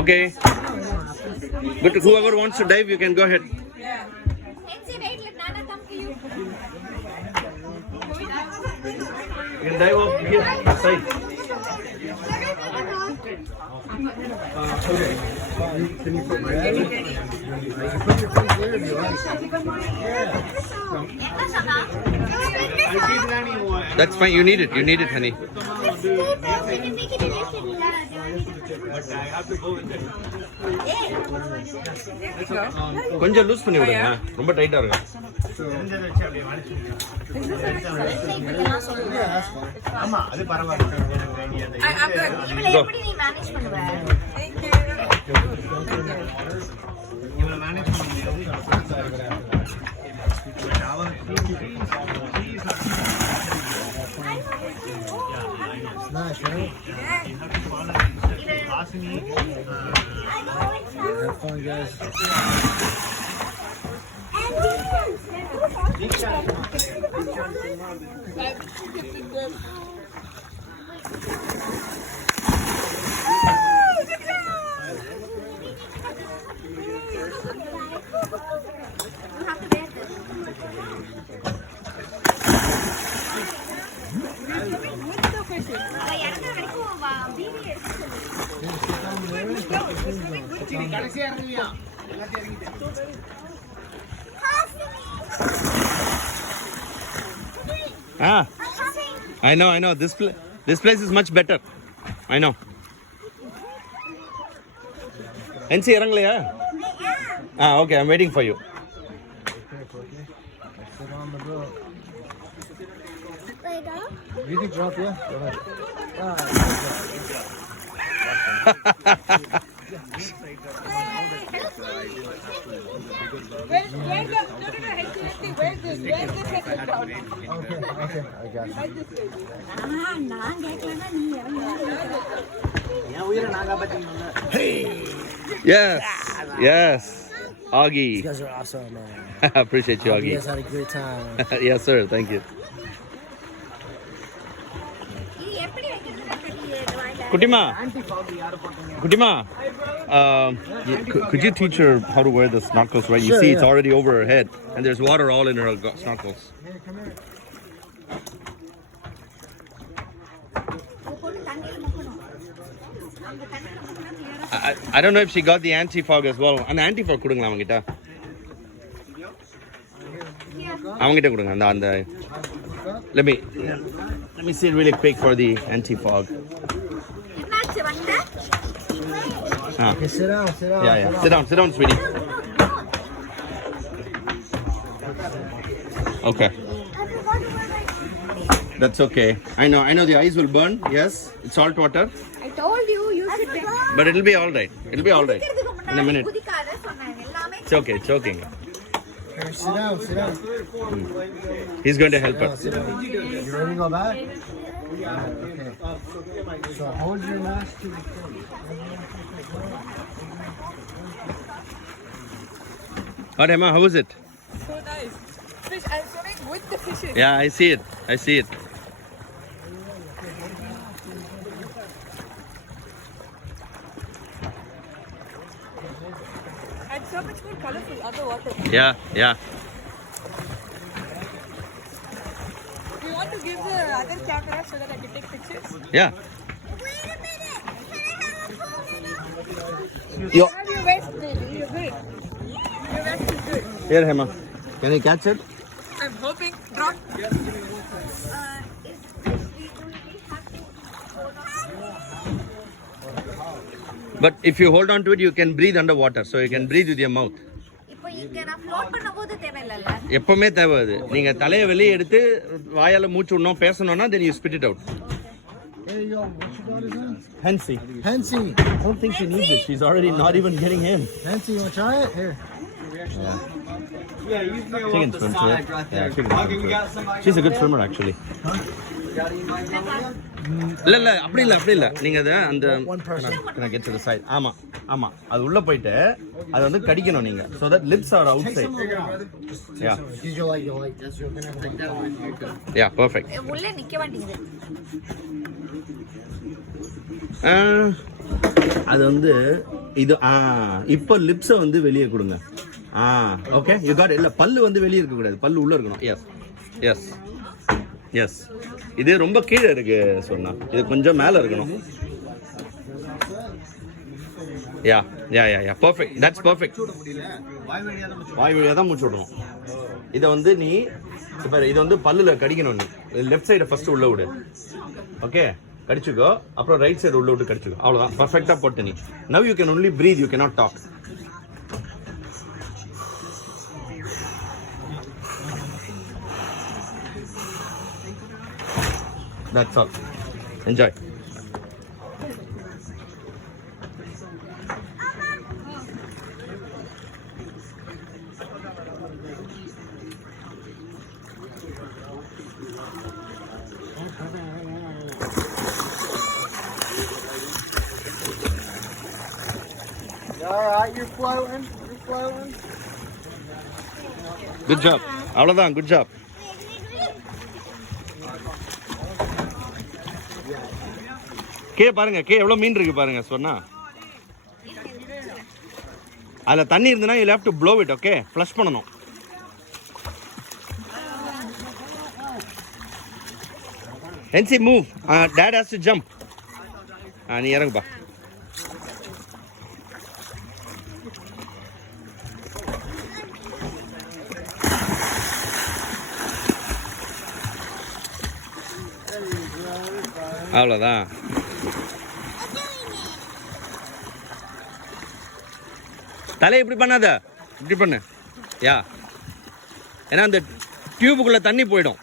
Okay. But whoever wants to dive, you can go ahead. You can dive off here, side. Okay. Can you put my head? You can put your face there if you like. That's fine. You need it. You need it, honey. கொஞ்சம் லூஸ் பண்ணி விடுங்க. ரொம்ப டைட்டா இருக்கு. ஆமா அது பரவாயில்லை. எப்படி நீ மேனேஜ் பண்ணுவ? இவள மேனேஜ் பண்ண முடியாது. Nice, right? Yeah. You have to follow have fun, guys. Ah, I know. This place is much better. I know. NC இறங்கலையா? Okay, I'm waiting for you. You can drop, yeah. Go ahead. Where's the Okay, I got you. Yes. Augie. You guys are awesome, man. Appreciate you, Augie. You guys had a great time. Yes, sir. Thank you. Kutima, could you teach her how to wear the snorkels, right? You see, it's already over her head, and there's water all in her snorkels. I don't know if she got the anti-fog as well. An anti-fog kudungla avangita. Avangita kudunga and let me see it really quick for the anti-fog. Okay, sit down. Yeah. Sit down, sweetie. Okay. That's okay. I know the eyes will burn. Yes, it's salt water. I told you should be. But it'll be all right. In a minute. It's okay. Okay, sit down. He's going to help her. Sit down. You ready to go back? Okay. So hold your mask to the front. What, Emma? How is it? So nice. Fish. I'm swimming with the fishes. Yeah, I see it. And so much more colorful underwater. Yeah. Do you want to give the other camera so that I can take pictures? Yeah. Wait a minute. Can I have a phone? Yo. Have your vest, baby. You're good. Your vest is good. Here, Emma. Can you catch it? I'm hoping. Drop. But if you hold on to it, you can breathe underwater. So you can breathe with your mouth. இப்போ இங்க நான் ஃப்ளோட் பண்ணும்போது தேவையில்லைல்ல? எப்பவுமே தேவை அது. நீங்க தலையை வெளியே எடுத்து வாயால மூச்சு விடணும் பேசணும்னா then you spit it out. Hey, yo, what you got is in? Hensi. Hensi. I don't think she needs it. She's already not even getting in. Hensi, you want to try it? Here. She can swim too. Yeah, she can swim too. She's a good swimmer actually. இல்ல அப்படி இல்ல நீங்க அந்த can I get to the side ஆமா அது உள்ள போயிட்டு அது வந்து கடிக்கணும் நீங்க so that lips are outside. Yeah. Use your light. That's your gonna take that one. Yeah, perfect. உள்ள நிக்க மாட்டேங்குது. அது வந்து இது இப்போ லிப்ஸை வந்து வெளியே கொடுங்க. Okay you got. இல்லை பல்லு வந்து வெளியே இருக்கக்கூடாது, பல்லு உள்ளே இருக்கணும். Yes yes yes. இது ரொம்ப கீழே இருக்கு சொன்னா, இது கொஞ்சம் மேலே இருக்கணும். Yeah yeah yeah yeah perfect. That's perfect. வாய் வழியாக தான் மூச்சு விடணும். இதை வந்து நீ இப்போ இதை வந்து பல்லில் கடிக்கணும். நீ லெஃப்ட் சைடை ஃபர்ஸ்ட் உள்ள விடு. ஓகே கடிச்சுக்கோ, அப்புறம் ரைட் சைடு உள்ள விட்டு கடிச்சுக்கோ. அவ்வளோதான், பர்ஃபெக்டாக போட்டு நீ. Now you can only breathe, you cannot talk. That's all. Enjoy. All right, you're floating. You're floating. Good job. அவ்வளோதான், good job. கே பாருங்க, கே எவ்வளோ மீன் இருக்கு பாருங்க சொன்னா. அதில் தண்ணி இருந்ததுன்னா you have to blow it. Okay flush பண்ணணும். என்சி move. That has to jump. நீ இறங்குப்பா. அவ்வளோதான். தலையை இப்படி பண்ணாத, இப்படி பண்ணு. யா, ஏன்னா அந்த டியூபுக்குள்ளே தண்ணி போயிடும்.